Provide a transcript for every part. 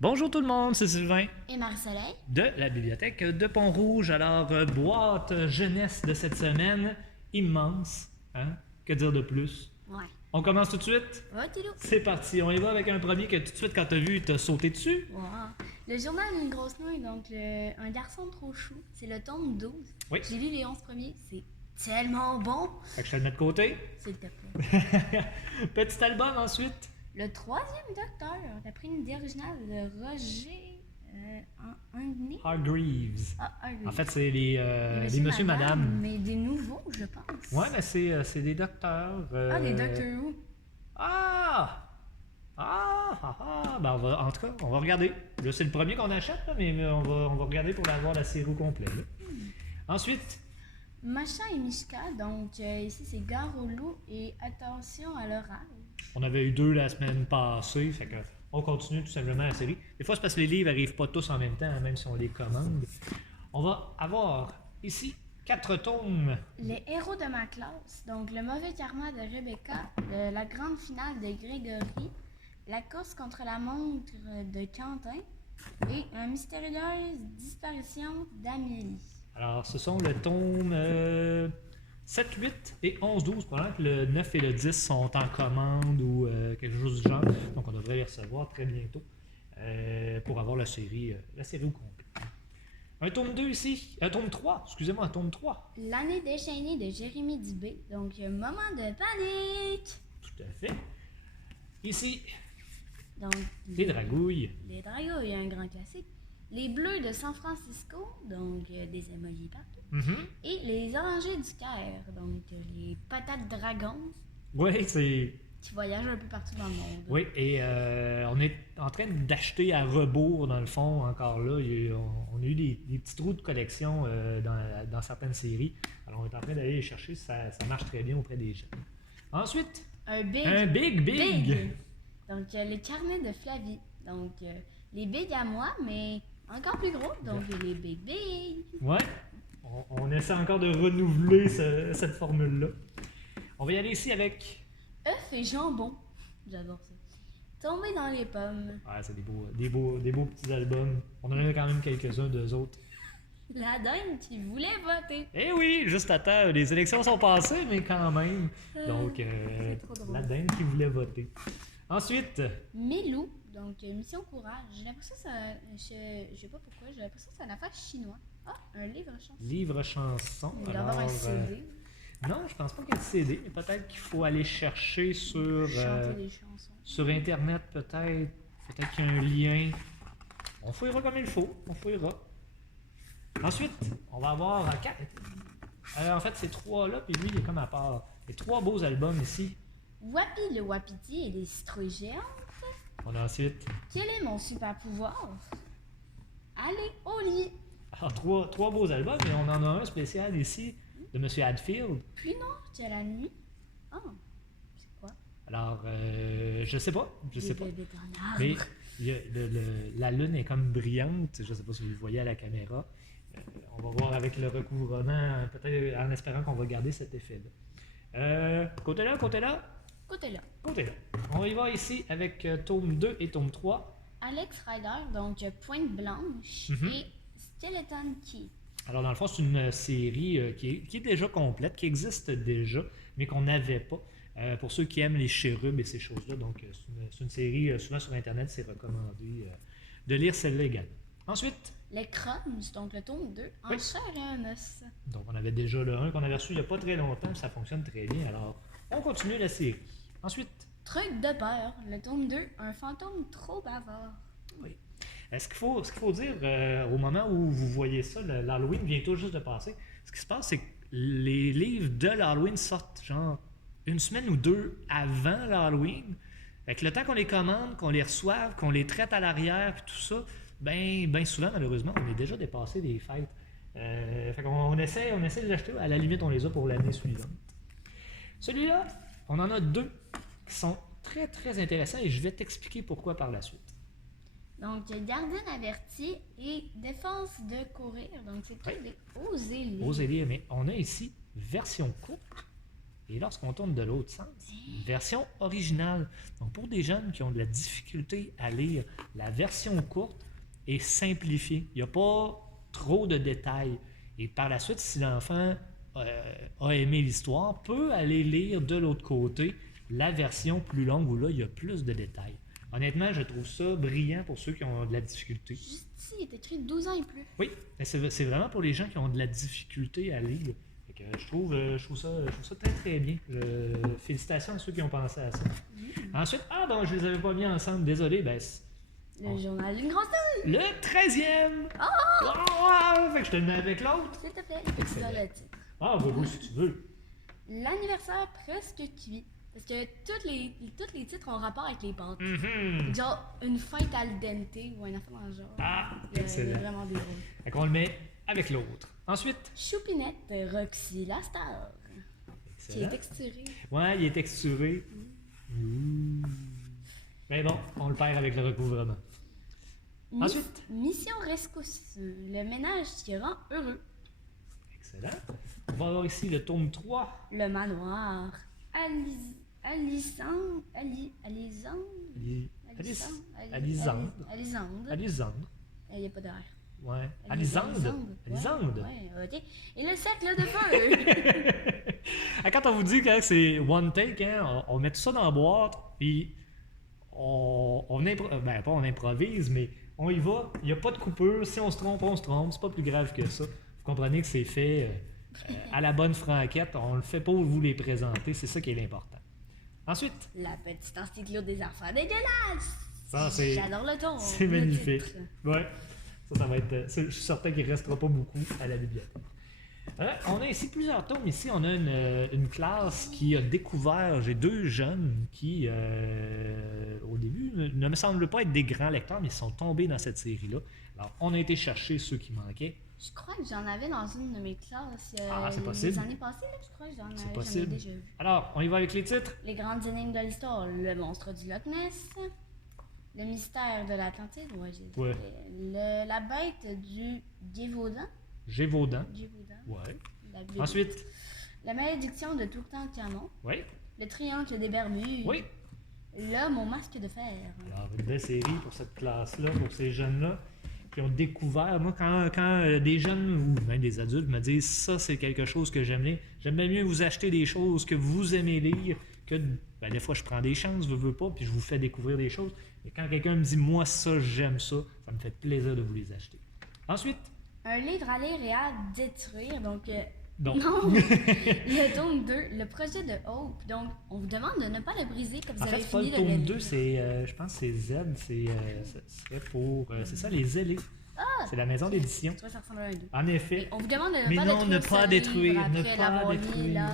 Bonjour tout le monde, c'est Sylvain Et Marie-Soleil? de la bibliothèque de Pont-Rouge. Alors, boîte jeunesse de cette semaine, immense, hein? Que dire de plus? Ouais. On commence tout de suite? Ouais, Tilo. C'est parti, on y va avec un premier que tout de suite quand t'as vu, t'as sauté dessus? Wow. Le journal d'une grosse nouille, donc un garçon trop chou, c'est le tome 12. Oui. J'ai lu les 11 premiers, c'est tellement bon, Fait que je te le mets de côté. s'il te plaît. Petit album ensuite. Le troisième docteur, d'après une idée originale de Roger Anthony. Hargreaves. Hargreaves. En fait, c'est les Monsieur, monsieur, madame. Mais des nouveaux, je pense. Ouais, mais c'est des docteurs. Des Doctor Who. Ah! Ben en tout cas, on va regarder. Là, c'est le premier qu'on achète, là, mais on va regarder pour avoir la série au complet. Là. Ensuite, Macha et Mishka, donc ici c'est Gare au loup et attention à l'orage. on avait eu 2 la semaine passée, fait que on continue tout simplement la série. Des fois, c'est parce que les livres n'arrivent pas tous en même temps, hein, même si on les commande. On va avoir ici 4 tomes. Les héros de ma classe, donc le mauvais karma de Rebecca, la grande finale de Grégory, la course contre la montre de Quentin et la mystérieuse disparition d'Amélie. Alors, ce sont le tome 7, 8 et 11, 12. Probablement que le 9 et le 10 sont en commande ou quelque chose du genre. Donc, on devrait les recevoir très bientôt pour avoir la série au complet. Un tome 2 ici. Un tome 3, excusez-moi, un tome 3. L'année déchaînée de Jérémy Dubé, donc moment de panique. Tout à fait. Ici, Donc, les dragouilles. les dragouilles, un grand classique. Les bleus de San Francisco, donc des emojis partout. Et les orangers du Caire, donc les patates dragons Oui, c'est. qui voyagent un peu partout dans le monde. Oui, et on est en train d'acheter à rebours, dans le fond, encore là. On a eu des petits trous de collection dans certaines séries. Alors, on est en train d'aller les chercher. Ça marche très bien auprès des gens. Ensuite, Un big. un big. Donc, les carnets de Flavie. Donc, les big à moi, mais encore plus gros. Donc, les big. Ouais, on essaie encore de renouveler cette formule-là. On va y aller ici avec. œufs et jambon. J'adore ça. Tomber dans les pommes. Ouais, c'est des beaux petits albums. On en a quand même quelques-uns d'eux autres. La dinde qui voulait voter. Eh oui, juste à temps. Les élections sont passées, mais quand même. Donc, c'est trop drôle. la dinde qui voulait voter. Ensuite, Mélou. Donc, Mission Courage. J'ai l'impression que ça. Je sais pas pourquoi, j'ai l'impression que c'est un affaire chinois. Un livre chanson. livre chanson. Il doit y avoir un CD. Non, je pense pas qu'il y ait de CD, mais peut-être qu'il faut aller chercher Chanter des chansons. sur Internet, peut-être. Peut-être qu'il y a un lien. On fouillera comme il faut. On fouillera. Ensuite, on va avoir en fait, ces 3-là, puis lui, il est comme à part. Les 3 beaux albums ici. Wapi le Wapiti et les citrouilles géantes. On a ensuite. Quel est mon super pouvoir? Allez au lit. Alors, 3 beaux albums, et on en a un spécial ici de M. Hadfield. Puis noir qu'à la nuit. C'est quoi? Alors, je sais pas. Des bébés dans l'arbre. Mais la lune est comme brillante. Je sais pas si vous le voyez à la caméra. On va voir avec le recouvrement, peut-être en espérant qu'on va garder cet effet-là. Côté là. Côté là. On y va ici avec tome 2 et tome 3. Alex Rider, donc Pointe Blanche et Skeleton Key. Alors, dans le fond, c'est une série qui est déjà complète, qui existe déjà, mais qu'on n'avait pas. Pour ceux qui aiment les chérubs et ces choses-là. Donc, c'est une série, souvent sur Internet, c'est recommandé de lire celle-là également. Ensuite, Les Crumbs, donc le tome 2, en Oui. chair et en os. donc on avait déjà le 1 qu'on avait reçu il n'y a pas très longtemps, puis ça fonctionne très bien. Alors, on continue la série. Ensuite, Truc de peur, le tome 2, un fantôme trop bavard. oui. Ce qu'il faut dire, au moment où vous voyez ça, l'Halloween vient tout juste de passer, ce qui se passe, c'est que les livres de l'Halloween sortent genre une semaine ou 2 avant l'Halloween. Fait le temps qu'on les commande, qu'on les reçoive, qu'on les traite à l'arrière, puis tout ça, ben souvent, malheureusement, on est déjà dépassé des fêtes. Fait qu'on essaie de l'acheter. À la limite, on les a pour l'année suivante. Celui-là, on en a 2 qui sont très, très intéressants et je vais t'expliquer pourquoi par la suite. Donc, gardienne avertie et défense de courir. Donc, c'est tout Oui. des osés lire. Osez lire, mais on a ici version courte Et lorsqu'on tourne de l'autre sens, version originale. Donc pour des jeunes qui ont de la difficulté à lire, la version courte est simplifiée. Il n'y a pas trop de détails. Et par la suite, si l'enfant a aimé l'histoire, peut aller lire de l'autre côté la version plus longue où là, il y a plus de détails. Honnêtement, je trouve ça brillant pour ceux qui ont de la difficulté. Juste ici, il est écrit 12 ans et plus. Oui, mais c'est vraiment pour les gens qui ont de la difficulté à lire. Fait que je trouve ça très très bien. Félicitations à ceux qui ont pensé à ça. Ensuite, bon, je les avais pas mis ensemble, désolé. Le journal d'une grande sœur. Le 13e! Fait que je te le mets avec l'autre. S'il te plaît, tu as le titre. Oui, si tu veux. L'anniversaire presque cuit. Parce que tous les titres ont rapport avec les pâtes. Genre une fête al dente ou un affaire dans le genre. Il y a Excellent. vraiment des rôles. Fait qu'on le met avec l'autre. Ensuite, Choupinette de Roxy la star. Qui excellent. est texturé. Ouais, il est texturé. Mais bon, on le perd avec le recouvrement. Ensuite. Mission Rescousse. Le ménage qui rend heureux. Excellent. On va avoir ici le tome 3. Le manoir. Alisande. Alisande. Il n'y a pas d'air. Ouais. Alisande. Alisande. Ouais, ok. Et le cercle de feu. Quand on vous dit que c'est one take, hein, on met tout ça dans la boîte, puis on improvise, mais on y va. Il n'y a pas de coupure. Si on se trompe, on se trompe. C'est pas plus grave que ça. Vous comprenez que c'est fait à la bonne franquette. On le fait pour vous les présenter. C'est ça qui est l'important. Ensuite. La petite encyclo des enfants dégueulasses. J'adore le ton. C'est magnifique. Ouais. Ça va être. Je suis certain qu'il ne restera pas beaucoup à la bibliothèque. On a ici plusieurs tomes. Ici, on a une classe qui a découvert. J'ai 2 jeunes qui, au début, ne me semblent pas être des grands lecteurs, mais ils sont tombés dans cette série-là. Alors, on a été chercher ceux qui manquaient. Je crois que j'en avais dans une de mes classes c'est possible. les années passées. Là, je crois que j'en C'est ai possible. déjà vu. Alors, on y va avec les titres. Les grandes énigmes de l'histoire. Le monstre du Loch Ness. Le mystère de l'Atlantide. Ouais. La bête du Gévaudan. Gévaudan. Gévaudan. Ouais. Ensuite. La malédiction de Toutankhamon. Oui. Le triangle des Bermudes. Oui. L'homme au masque de fer. Alors, une belle série pour cette classe-là, pour ces jeunes-là qui ont découvert. Moi, quand des jeunes ou même des adultes me disent ça, c'est quelque chose que j'aime lire, j'aime bien mieux vous acheter des choses que vous aimez lire que des fois je prends des chances, je veux pas, puis je vous fais découvrir des choses. Et quand quelqu'un me dit moi ça, j'aime ça, ça me fait plaisir de vous les acheter. Ensuite. Un livre à lire et à détruire, donc. Non. Le tome 2, le projet de Hope. Donc, on vous demande de ne pas le briser comme vous avez fini de le lire. Le tome 2, c'est, je pense que c'est Z, ce serait pour, c'est ça, les ailés. C'est la maison d'édition. Tu vois, ça ressemble à un 2. En effet. Et on vous demande de ne pas détruire. après Ne pas l'avoir détruire. mis, là,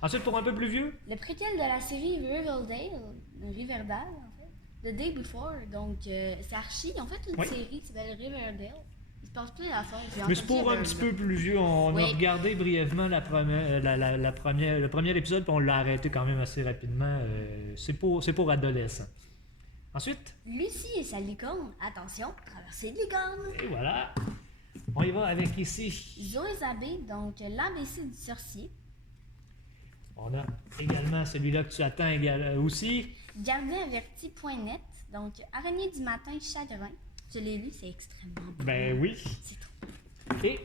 Ensuite, pour un peu plus vieux. Le préquel de la série Riverdale, en fait. The Day Before. Donc, c'est Archie. En fait, une série qui s'appelle Riverdale. Il se passe plein d'affaires. Mais c'est pour un petit peu plus vieux. On a regardé brièvement le premier épisode, puis on l'a arrêté quand même assez rapidement. C'est pour adolescents. Ensuite. Lucie et sa licorne. Attention, traversée de licorne. Et voilà. On y va avec ici. Zoé donc l'ABC du sorcier. On a également celui-là que tu attends aussi. GardienAverti.net. Donc, araignée du matin, chagrin. Je l'ai lu, c'est extrêmement beau. Ben oui. C'est trop. Et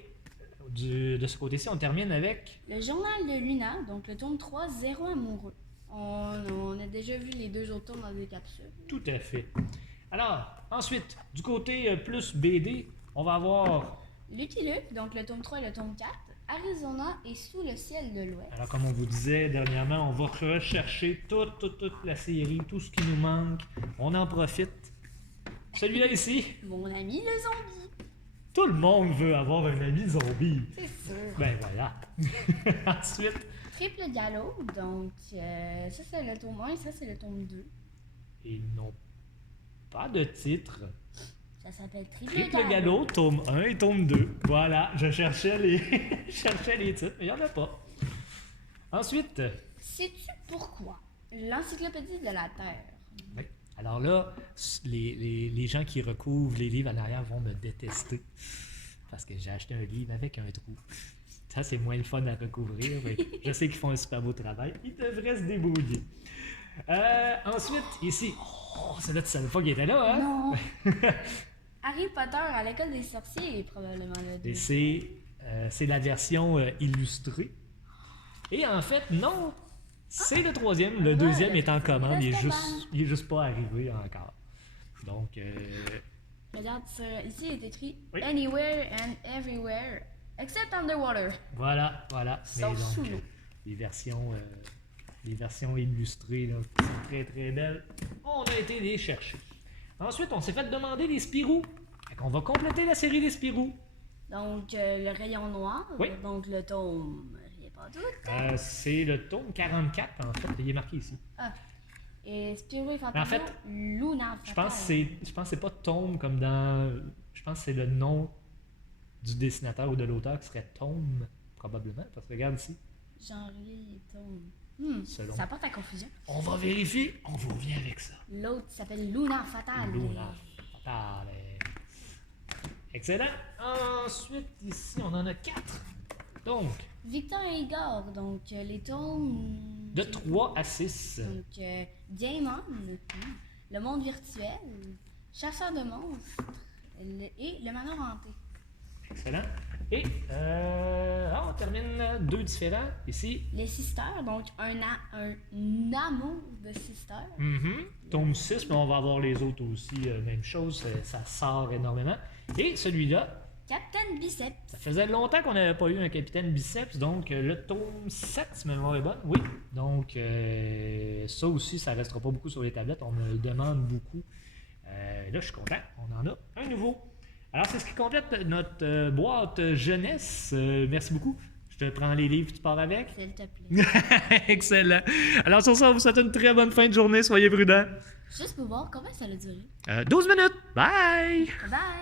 de ce côté-ci, on termine avec... Le journal de Luna, donc le tome 3, Zéro amoureux. On a déjà vu les 2 autres tomes dans des capsules. Tout à fait. Alors, ensuite, du côté plus BD, on va avoir... Lucky Luke, donc le tome 3 et le tome 4. Arizona et Sous le ciel de l'Ouest. Alors, comme on vous disait dernièrement, on va rechercher toute la série, tout ce qui nous manque. On en profite. Celui-là ici. Mon ami le zombie. Tout le monde veut avoir un ami zombie. C'est sûr. Ben voilà. Ensuite. Triple Galop, donc ça c'est le tome 1 et ça c'est le tome 2. Ils n'ont pas de titre. Ça s'appelle Triple Galop, tome 1 et tome 2. Voilà, je cherchais les titres, mais il n'y en a pas. Ensuite. Sais-tu pourquoi? L'encyclopédie de la Terre. Oui. Alors là, les gens qui recouvrent les livres en arrière vont me détester. Parce que j'ai acheté un livre avec un trou. Ça, c'est moins le fun à recouvrir. Mais je sais qu'ils font un super beau travail. Ils devraient se débrouiller. Ensuite, ici. Oh, c'est là, tu savais pas qu'il était là, hein? Non. Harry Potter à l'école des sorciers est probablement le Et deuxième. c'est la version illustrée. Et en fait, non, c'est le troisième. Le Ouais, deuxième le est en commande. Il Azkaban. est juste pas arrivé encore. Donc, Regarde, ici il est écrit Oui. Anywhere and Everywhere, except underwater. voilà. Mais Sauf sous donc, l'eau. les versions illustrées, là, qui sont très très belles, on a été les chercher. Ensuite, on s'est fait demander les Spirou. Fait qu'on va compléter la série des Spirou. Donc, le rayon noir, Oui. donc le tome, rien pas tout. C'est le tome 44, en fait. Il est marqué ici. Ah. Et Spirou et Fantasio, En fait, Luna Je pense que c'est pas tome comme dans. Je pense que c'est le nom du dessinateur ou de l'auteur qui serait tome, probablement. Parce que regarde ici. Janvier et tome. Selon. Ça porte à confusion. On va vérifier, on vous revient avec ça. L'autre s'appelle Luna Fatale. Luna Fatale. Excellent. Ensuite, ici, on en a 4. Donc, Victor et Igor, donc les tomes. de 3 à 6. Donc, Diamond, le monde virtuel, chasseur de monstres et le manoir hanté. Excellent. Et on termine 2 différents ici. Les sisters, donc un amour de sisters. Tome 6, mais on va avoir les autres aussi. Même chose, ça sort énormément. Et celui-là, Captain Biceps. ça faisait longtemps qu'on n'avait pas eu un capitaine biceps, donc le tome 7, si ma mémoire est bonne, oui. Donc ça aussi, ça restera pas beaucoup sur les tablettes, on me le demande beaucoup. Là, je suis content, on en a un nouveau. Alors, c'est ce qui complète notre boîte jeunesse. Merci beaucoup. Je te prends les livres, tu pars avec. S'il te plaît. Excellent. Alors, sur ça, on vous souhaite une très bonne fin de journée. Soyez prudents. Juste pour voir combien ça a duré. 12 minutes. Bye! Bye!